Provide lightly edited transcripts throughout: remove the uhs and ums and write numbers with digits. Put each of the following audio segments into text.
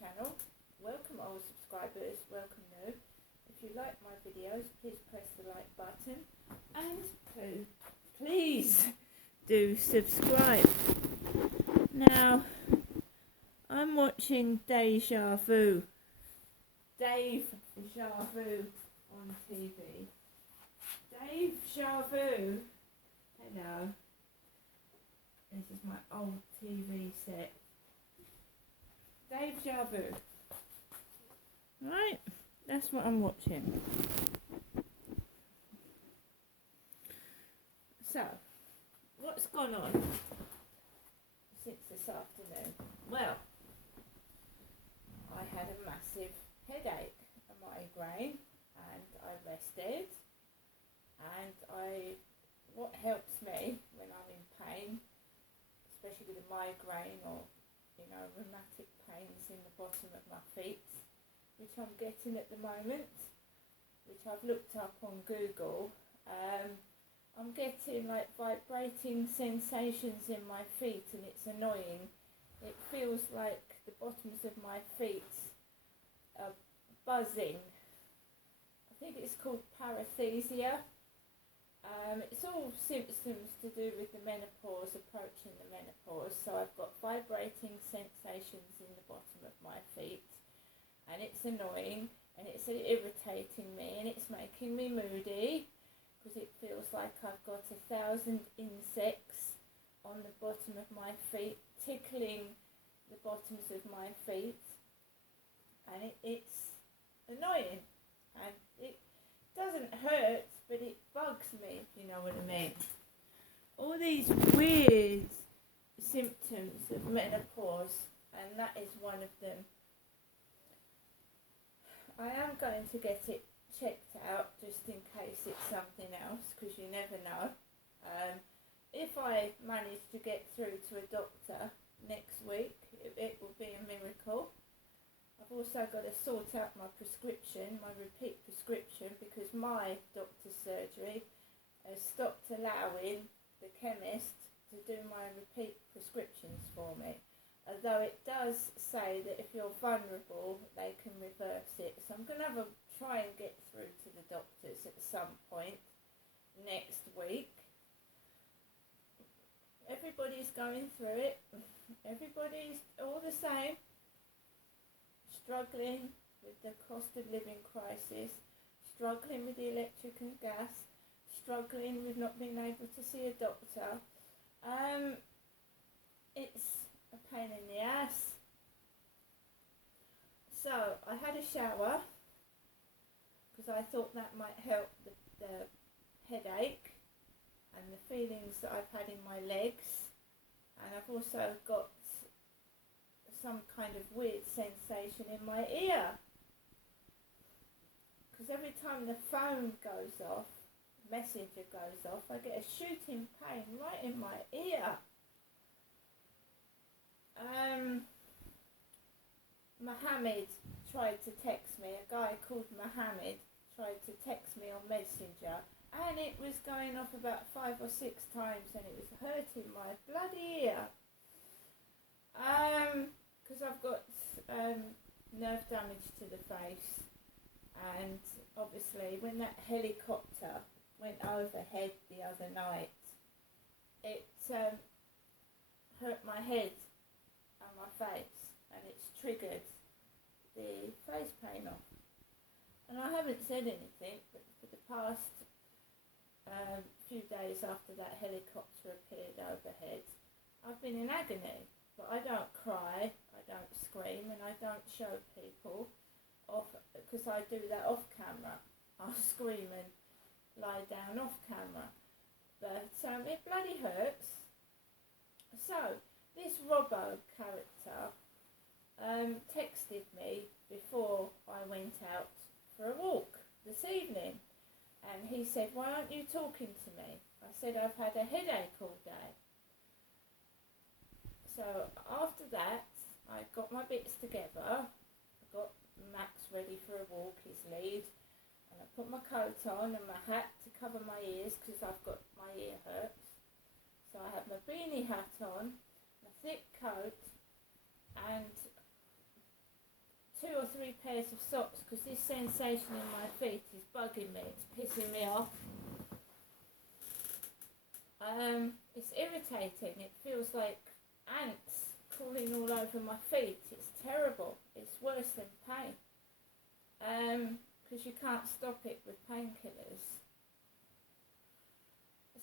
channel. Welcome old subscribers, welcome new. If you like my videos, please press the like button and please do subscribe. Now, I'm watching Deja Vu. Deja Vu on TV. Deja Vu. Hello. This is my old TV set. Deja Vu. Right, that's what I'm watching. So, what's gone on since this afternoon? Well, I had a massive headache, a migraine, and I rested. And what helps me when I'm in pain, especially with a migraine or rheumatic pains in the bottom of my feet, which I'm getting at the moment, which I've looked up on Google. I'm getting like vibrating sensations in my feet, and it's annoying. It feels like the bottoms of my feet are buzzing. I think it's called paresthesia. It's all symptoms to do with the menopause, approaching the menopause. So I've got vibrating sensations in the bottom of my feet, and it's annoying, and it's irritating me, and it's making me moody, because it feels like I've got 1,000 insects on the bottom of my feet, tickling the bottoms of my feet, and it's annoying, and it doesn't hurt, but it bugs me, if you know what I mean. All these weird symptoms of menopause, and that is one of them. I am going to get it checked out, just in case it's something else, because you never know. If I manage to get through to a doctor next week, it will be a miracle. I've also got to sort out my prescription, my repeat prescription, because my doctor's surgery has stopped allowing the chemist to do my repeat prescriptions for me. Although it does say that if you're vulnerable, they can reverse it. So I'm going to try and get through to the doctors at some point next week. Everybody's going through it. Everybody's all the same. Struggling with the cost of living crisis, struggling with the electric and gas, struggling with not being able to see a doctor. It's a pain in the ass. So I had a shower, because I thought that might help the headache and the feelings that I've had in my legs. And I've also got some kind of weird sensation in my ear, because every time the phone goes off, messenger goes off, I get a shooting pain right in my ear. Mohammed tried to text me, a guy called Mohammed tried to text me on Messenger, and it was going off about 5 or 6 times, and it was hurting my bloody ear. Because I've got nerve damage to the face, and obviously when that helicopter went overhead the other night, it hurt my head and my face, and it's triggered the face pain off. And I haven't said anything, but for the past few days after that helicopter appeared overhead, I've been in agony. But I don't cry, I don't scream, and I don't show people off, because I do that off camera. I'll scream and lie down off camera. But it bloody hurts. So this Robbo character texted me before I went out for a walk this evening, and he said, "Why aren't you talking to me?" I said, "I've had a headache all day." So after that, I got my bits together. I got Max ready for a walk, his lead, and I put my coat on and my hat to cover my ears, because I've got my ear hurts. So I had my beanie hat on, my thick coat, and 2 or 3 pairs of socks because this sensation in my feet is bugging me. It's pissing me off. It's irritating. It feels like ants crawling all over my feet. It's terrible. It's worse than pain. Because you can't stop it with painkillers.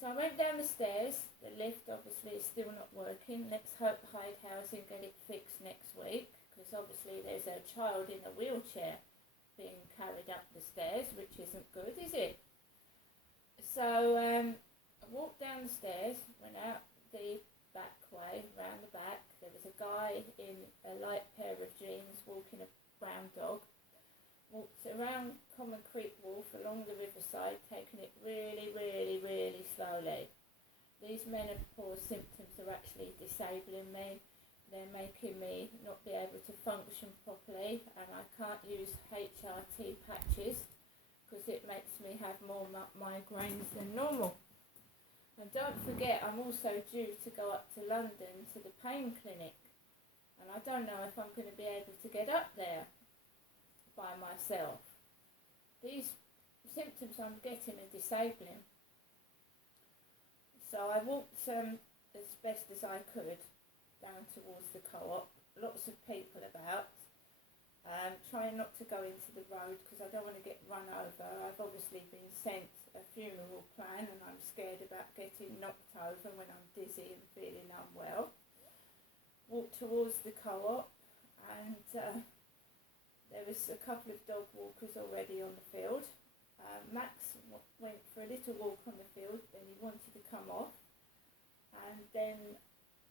So I went down the stairs. The lift obviously is still not working. Let's hope Hyde Housing get it fixed next week, because obviously there's a child in a wheelchair being carried up the stairs, which isn't good, is it? So I walked down the stairs, went out the back way, round the back. There was a guy in a light pair of jeans walking a brown dog. Walked around Common Creek Wharf along the riverside, taking it really, really, really slowly. These menopause symptoms are actually disabling me. They're making me not be able to function properly, and I can't use HRT patches because it makes me have more migraines than normal. And don't forget, I'm also due to go up to London to the pain clinic, and I don't know if I'm going to be able to get up there by myself. These symptoms I'm getting are disabling. So I walked as best as I could down towards the co-op. Lots of people about. Trying not to go into the road because I don't want to get run over. I've obviously been sent a funeral plan and I'm scared about getting knocked over when I'm dizzy and feeling unwell. Walked towards the co-op and there was a couple of dog walkers already on the field. Max went for a little walk on the field, then he wanted to come off. And then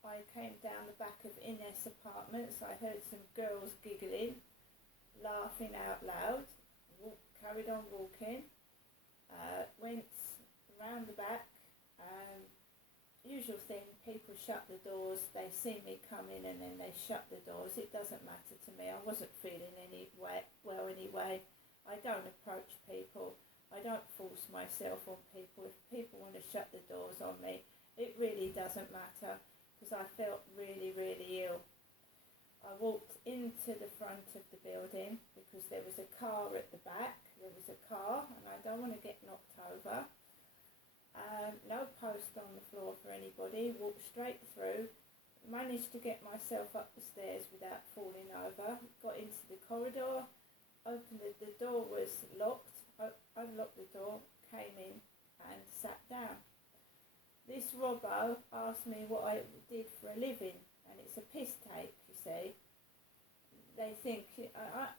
I came down the back of Ines Apartments. I heard some girls giggling, laughing out loud. Carried on walking. Went round the back. Usual thing, people shut the doors, they see me coming and then they shut the doors. It doesn't matter to me. I wasn't feeling well anyway. I don't approach people. I don't force myself on people. If people want to shut the doors on me, it really doesn't matter because I felt really, really ill. I walked into the front of the building because there was a car at the back. There was a car and I don't want to get knocked over. No post on the floor for anybody. Walked straight through. Managed to get myself up the stairs without falling over. Got into the corridor. Opened the door was locked. Unlocked the door. Came in and sat down. This Robbo asked me what I did for a living, and it's a piss take. You see. They think.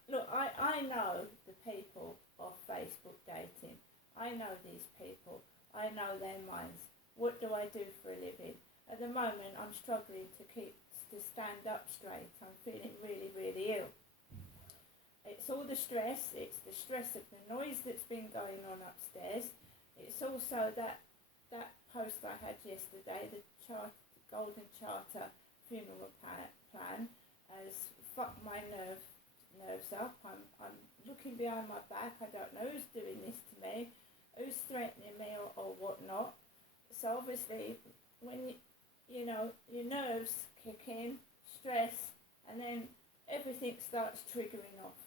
Look, I know the people of Facebook dating. I know these people. I know their minds. What do I do for a living? At the moment, I'm struggling to stand up straight. I'm feeling really, really ill. It's all the stress. It's the stress of the noise that's been going on upstairs. It's also that post I had yesterday, the Golden Charter funeral plan, has fucked my nerves up. I'm looking behind my back. I don't know who's doing this to me. Who's threatening me or whatnot. So obviously when you know your nerves kick in, stress, and then everything starts triggering off.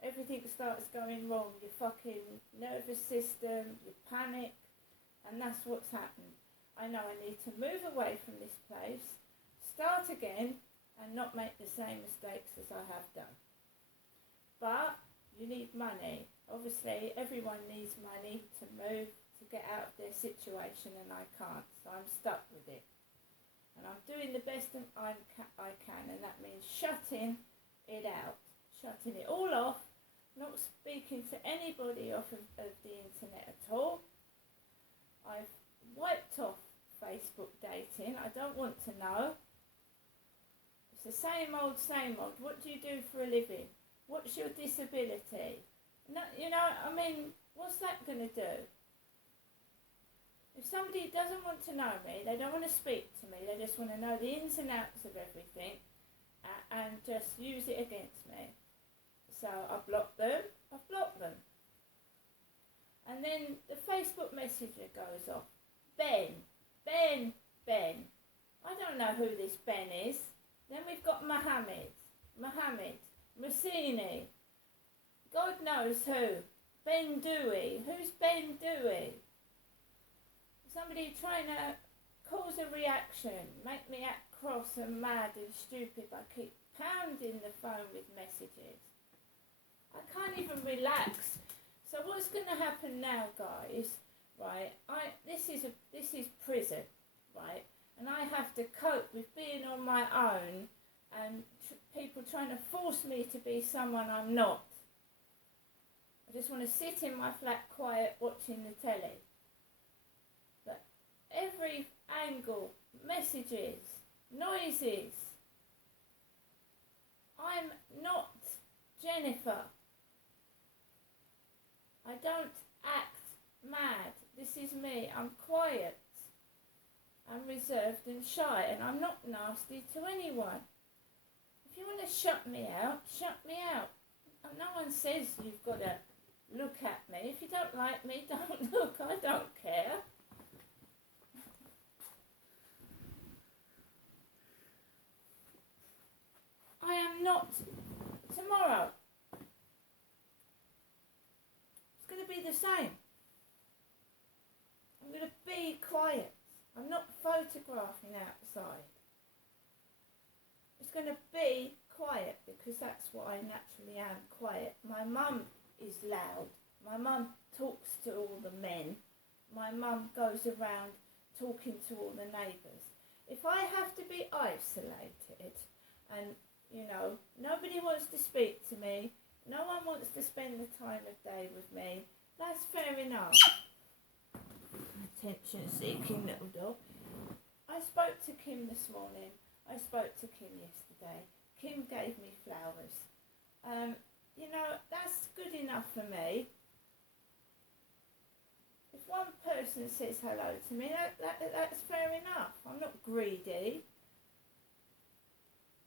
Everything starts going wrong. Your fucking nervous system, you panic, and that's what's happened. I know I need to move away from this place, start again, and not make the same mistakes as I have done. But you need money. Obviously, everyone needs money to move, to get out of their situation, and I can't, so I'm stuck with it. And I'm doing the best I can, and that means shutting it out, shutting it all off, not speaking to anybody off of the internet at all. I've wiped off Facebook dating. I don't want to know. It's the same old, same old. What do you do for a living? What's your disability? No, I mean, what's that going to do? If somebody doesn't want to know me, they don't want to speak to me, they just want to know the ins and outs of everything and just use it against me. So I block them. And then the Facebook Messenger goes off. Ben. I don't know who this Ben is. Then we've got Mohammed. Mussini, God knows who, Ben Dewey. Who's Ben Dewey? Somebody trying to cause a reaction, make me act cross and mad and stupid by keep pounding the phone with messages. I can't even relax. So what's going to happen now, guys? Right? This is prison, right? And I have to cope with being on my own and people trying to force me to be someone I'm not. I just want to sit in my flat quiet watching the telly. But every angle, messages, noises. I'm not Jennifer. I don't act mad. This is me. I'm quiet. I'm reserved and shy, and I'm not nasty to anyone. If you want to shut me out, shut me out. No one says you've got to look at me. If you don't like me, don't look. I don't care. I am not tomorrow. It's going to be the same. I'm going to be quiet. I'm not photographing outside. It's going to be quiet because that's what I naturally am, quiet. My mum is loud. My mum talks to all the men. My mum goes around talking to all the neighbours. If I have to be isolated and, you know, nobody wants to speak to me, no one wants to spend the time of day with me, that's fair enough. Attention-seeking little dog. I spoke to Kim this morning. I spoke to Kim yesterday. Kim gave me flowers. You know, that's good enough for me. If one person says hello to me, that's fair enough. I'm not greedy.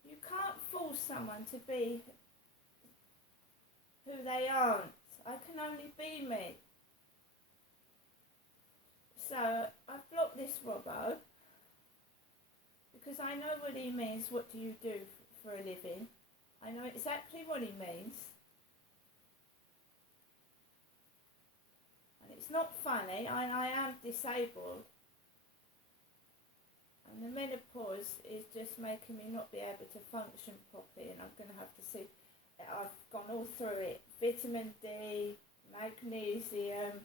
You can't force someone to be who they aren't. I can only be me. So I've blocked this Robbo because I know what he means. What do you do for a living? I know exactly what he means. And it's not funny. I am disabled. And the menopause is just making me not be able to function properly, and I'm going to have to see. I've gone all through it. Vitamin D, magnesium,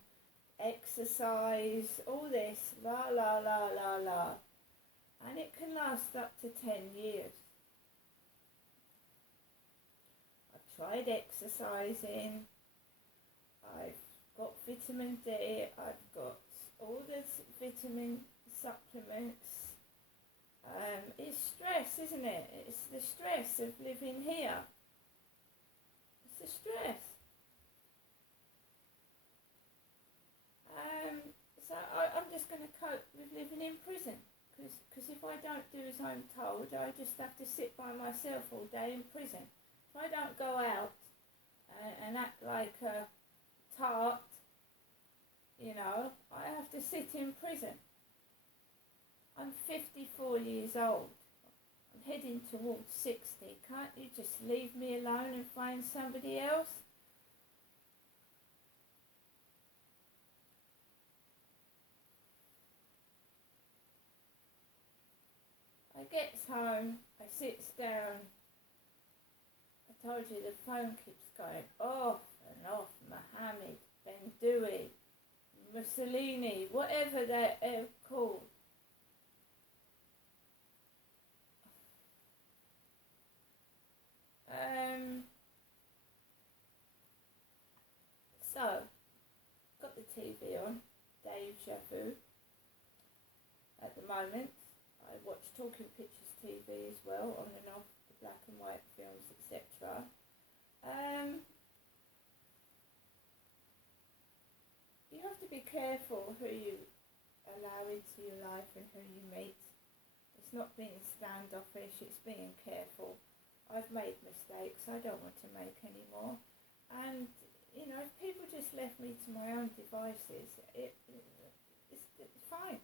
exercise, all this, la la la la la. And it can last up to 10 years. I've tried exercising, I've got vitamin D, I've got all this vitamin supplements. It's stress, isn't it? It's the stress of living here. It's the stress. So I'm just going to cope with living in prison. Because if I don't do as I'm told, I just have to sit by myself all day in prison. If I don't go out and act like a tart, you know, I have to sit in prison. I'm 54 years old. I'm heading towards 60. Can't you just leave me alone and find somebody else? I gets home, I sits down. I told you the phone keeps going off and off. Mohammed, Ben Dewey, Mussolini, whatever they're called. So, got the TV on, Deja Vu. At the moment, I watch Talking Pictures TV as well, on and off, the black and white films, etc. You have to be careful who you allow into your life and who you meet. It's not being standoffish, it's being careful. I've made mistakes, I don't want to make any more. And, you know, if people just left me to my own devices, it's fine.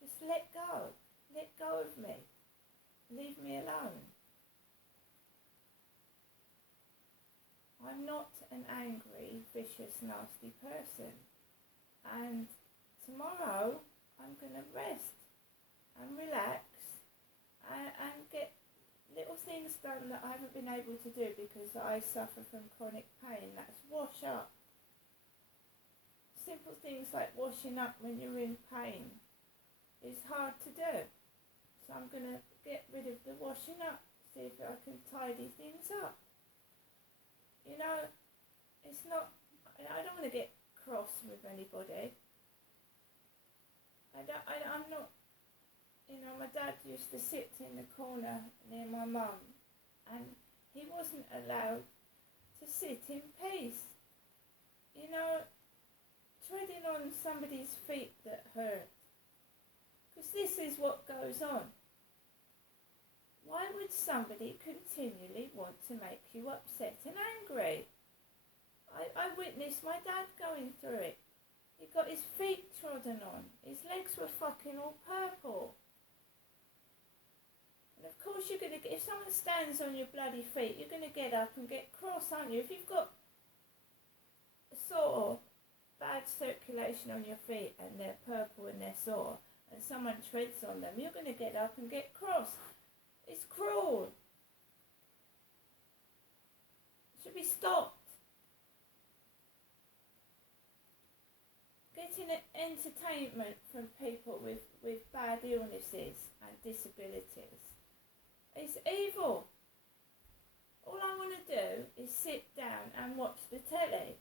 Just let go. Let go of me. Leave me alone. I'm not an angry, vicious, nasty person. And tomorrow I'm going to rest and relax and get little things done that I haven't been able to do because I suffer from chronic pain. That's wash up. Simple things like washing up when you're in pain is hard to do. So I'm going to get rid of the washing up, see if I can tidy things up. You know, it's not, I don't want to get cross with anybody. I'm not, you know, my dad used to sit in the corner near my mum and he wasn't allowed to sit in peace. You know, treading on somebody's feet that hurt. Because this is what goes on. Why would somebody continually want to make you upset and angry? I witnessed my dad going through it. He got his feet trodden on. His legs were fucking all purple. And of course you're going to get, if someone stands on your bloody feet, you're going to get up and get cross, aren't you? If you've got a sore, bad circulation on your feet and they're purple and they're sore, and someone treads on them, you're going to get up and get cross. It's cruel. It should be stopped. Getting entertainment from people with bad illnesses and disabilities is evil. All I want to do is sit down and watch the telly.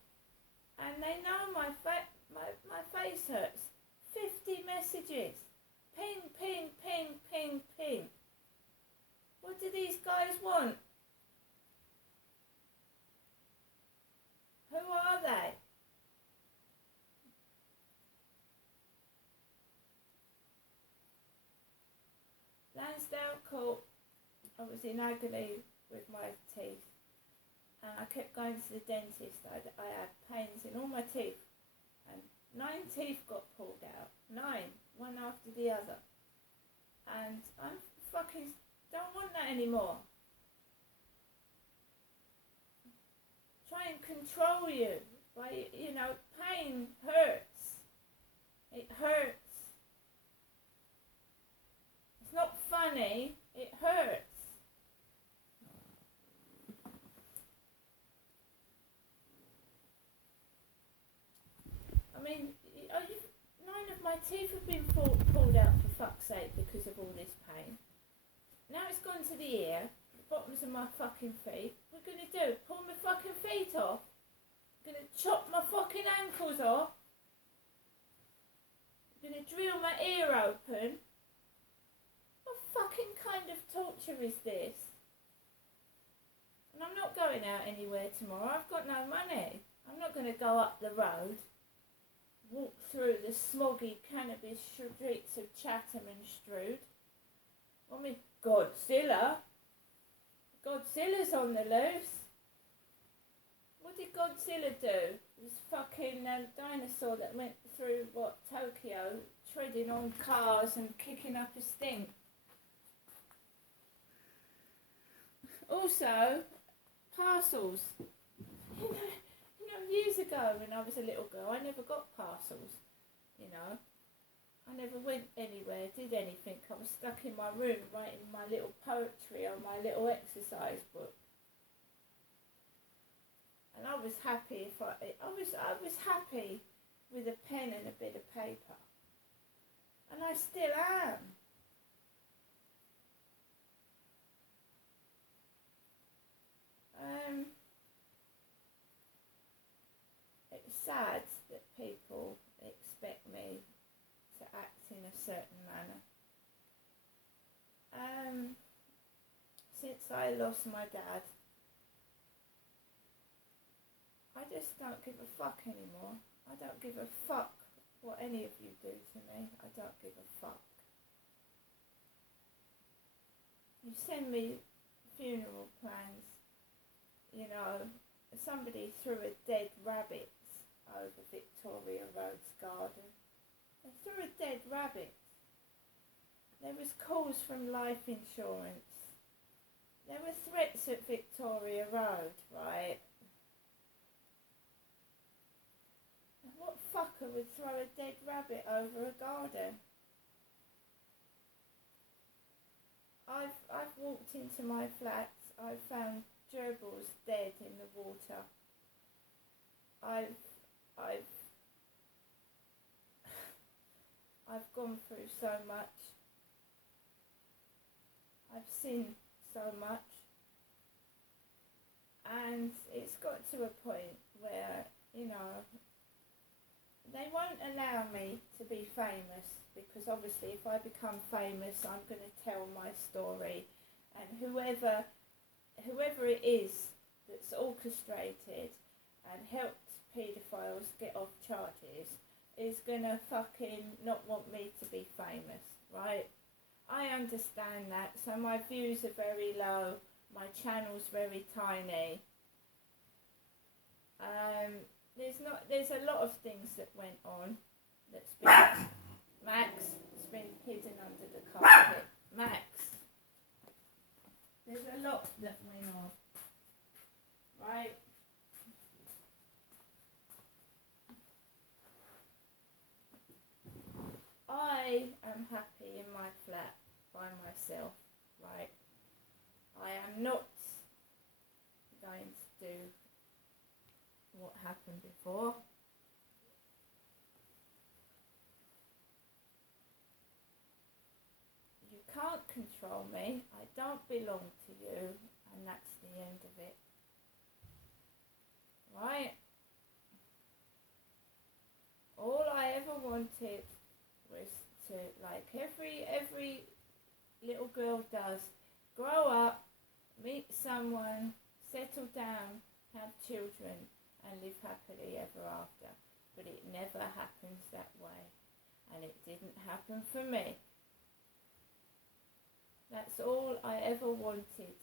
And they know my face hurts. 50 messages. Ping, ping, ping, ping, ping. What do these guys want? Who are they? Lansdowne Court, I was in agony with my teeth. And I kept going to the dentist. I had pains in all my teeth. And 9 teeth got pulled out. 9, one after the other. And I fucking don't want that anymore. Try and control you by, you know, pain hurts. It hurts. It's not funny, it hurts. I mean, 9 of my teeth have been pulled out for fuck's sake because of all this pain. Now it's gone to the ear, the bottoms of my fucking feet. What are we going to do? Pull my fucking feet off? I'm going to chop my fucking ankles off? I'm going to drill my ear open? What fucking kind of torture is this? And I'm not going out anywhere tomorrow. I've got no money. I'm not going to go up the road, walk through the smoggy cannabis streets of Chatham and Strood. I mean, Godzilla's on the loose. What did Godzilla do? This fucking dinosaur that went through, Tokyo, treading on cars and kicking up a stink. Also, parcels. You know, years ago when I was a little girl, I never got parcels, you know. I never went anywhere, did anything. I was stuck in my room writing my little poetry on my little exercise book. And I was happy I was happy with a pen and a bit of paper. And I still am. It's sad that people expect me to act in a certain manner. Since I lost my dad, I just don't give a fuck anymore. I don't give a fuck what any of you do to me. I don't give a fuck. You send me funeral plans, you know, somebody threw a dead rabbit over Victoria Road's garden. They threw a dead rabbit. There was calls from life insurance. There were threats at Victoria Road, right? What fucker would throw a dead rabbit over a garden? I've walked into my flats. I've found gerbils dead in the water. I've gone through so much. I've seen so much. And it's got to a point where, you know, they won't allow me to be famous, because obviously if I become famous, I'm going to tell my story, and whoever it is that's orchestrated and helped paedophiles get off charges is going to fucking not want me to be famous, right? I understand that, so my views are very low, my channel's very tiny. There's a lot of things that went on that's been, Max, it's been hidden under the carpet. Max, there's a lot that went on, right? I am happy in my flat by myself, right? I am not going to do what happened before. You can't control me. I don't belong to you, and that's the end of it. Right? All I ever wanted was to, like every little girl does, grow up, meet someone, settle down, have children, and live happily ever after. But it never happens that way. And it didn't happen for me. That's all I ever wanted.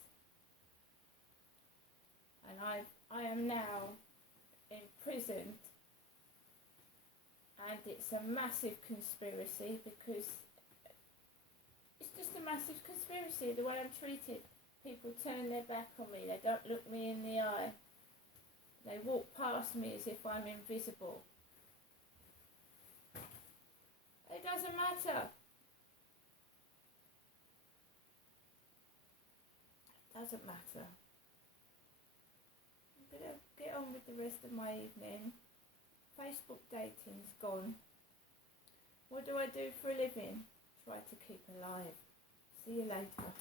And I am now imprisoned. And it's a massive conspiracy, because it's just a massive conspiracy, the way I'm treated. People turn their back on me. They don't look me in the eye. They walk past me as if I'm invisible. It doesn't matter. It doesn't matter. I'm going to get on with the rest of my evening. Facebook dating's gone. What do I do for a living? Try to keep alive. See you later.